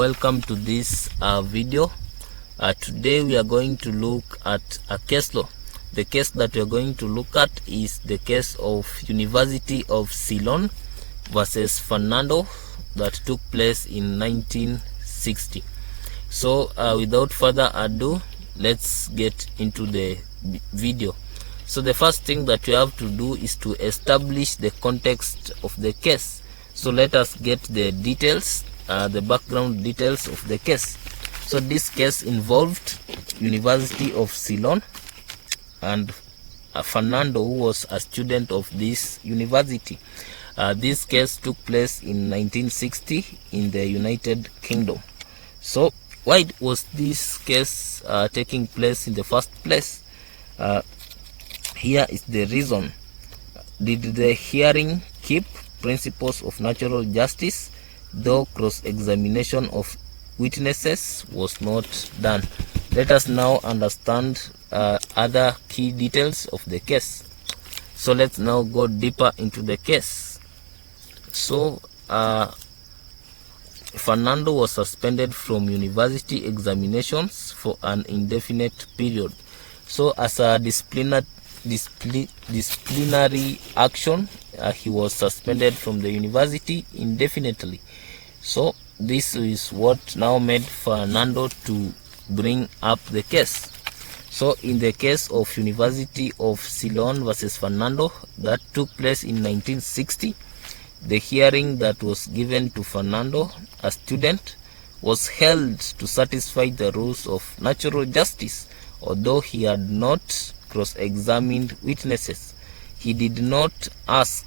Welcome to this video. Today we are going to look at a case law. The case that we are going to look at is the case of University of Ceylon versus Fernando that took place in 1960. So without further ado, let's get into the video. So the first thing that we have to do is to establish the context of the case. So let us get the details, the background details of the case. So this case involved University of Ceylon and Fernando, who was a student of this university. This case took place in 1960 in the United Kingdom. So why was this case taking place in the first place? Here is the reason. Did the hearing keep principles of natural justice, though cross-examination of witnesses was not done? Let us now understand other key details of the case. So let's now go deeper into the case. So Fernando was suspended from university examinations for an indefinite period. So as a disciplinary action, he was suspended from the university indefinitely. So this is what now made Fernando to bring up the case. So in the case of University of Ceylon versus Fernando that took place in 1960, the hearing that was given to Fernando, a student, was held to satisfy the rules of natural justice. Although he had not cross-examined witnesses, he did not ask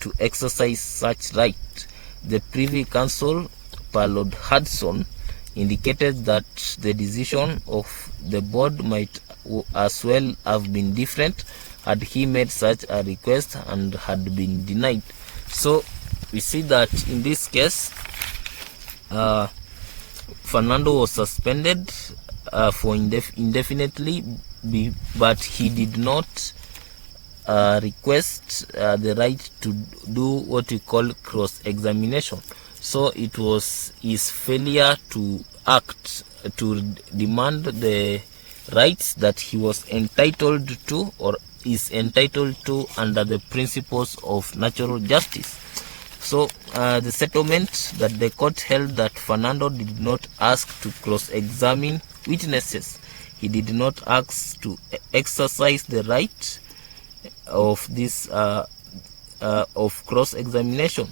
to exercise such right. The Privy Council, per Lord Hudson, indicated that the decision of the board might as well have been different had he made such a request and had been denied. So we see that in this case, Fernando was suspended for indefinitely, but he did not request the right to do what we call cross-examination. So it was his failure to act, to demand the rights that he was entitled to or is entitled to under the principles of natural justice. So the settlement that the court held that Fernando did not ask to cross-examine witnesses. He did not ask to exercise the right of this of cross-examination.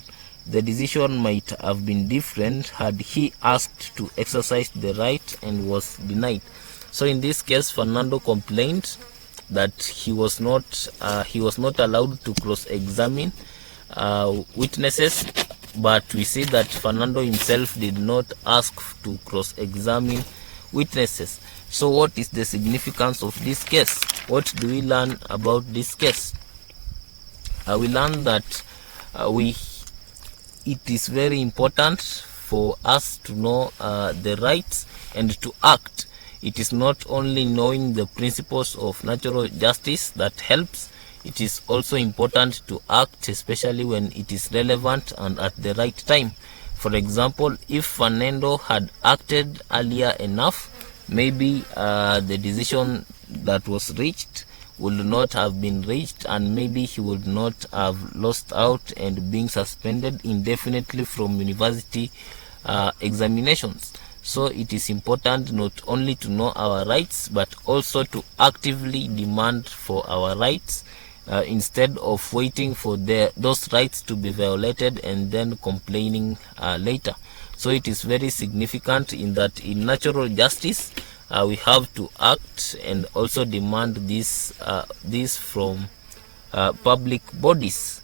The decision might have been different had he asked to exercise the right and was denied. So in this case, Fernando complained that he was not allowed to cross-examine witnesses, but we see that Fernando himself did not ask to cross-examine witnesses. So what is the significance of this case? What do we learn about this case? We learn that it is very important for us to know the rights and to act. It is not only knowing the principles of natural justice that helps, it is also important to act, especially when it is relevant and at the right time. For example, if Fernando had acted earlier enough, maybe the decision that was reached would not have been reached, and maybe he would not have lost out and being suspended indefinitely from university examinations. So it is important not only to know our rights, but also to actively demand for our rights instead of waiting for those rights to be violated and then complaining later. So it is very significant in that in natural justice, we have to act and also demand this from public bodies,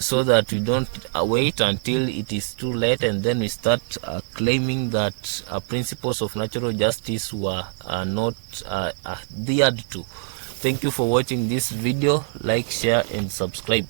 so that we don't wait until it is too late and then we start claiming that principles of natural justice were not adhered to. Thank you for watching this video. Like, share and subscribe.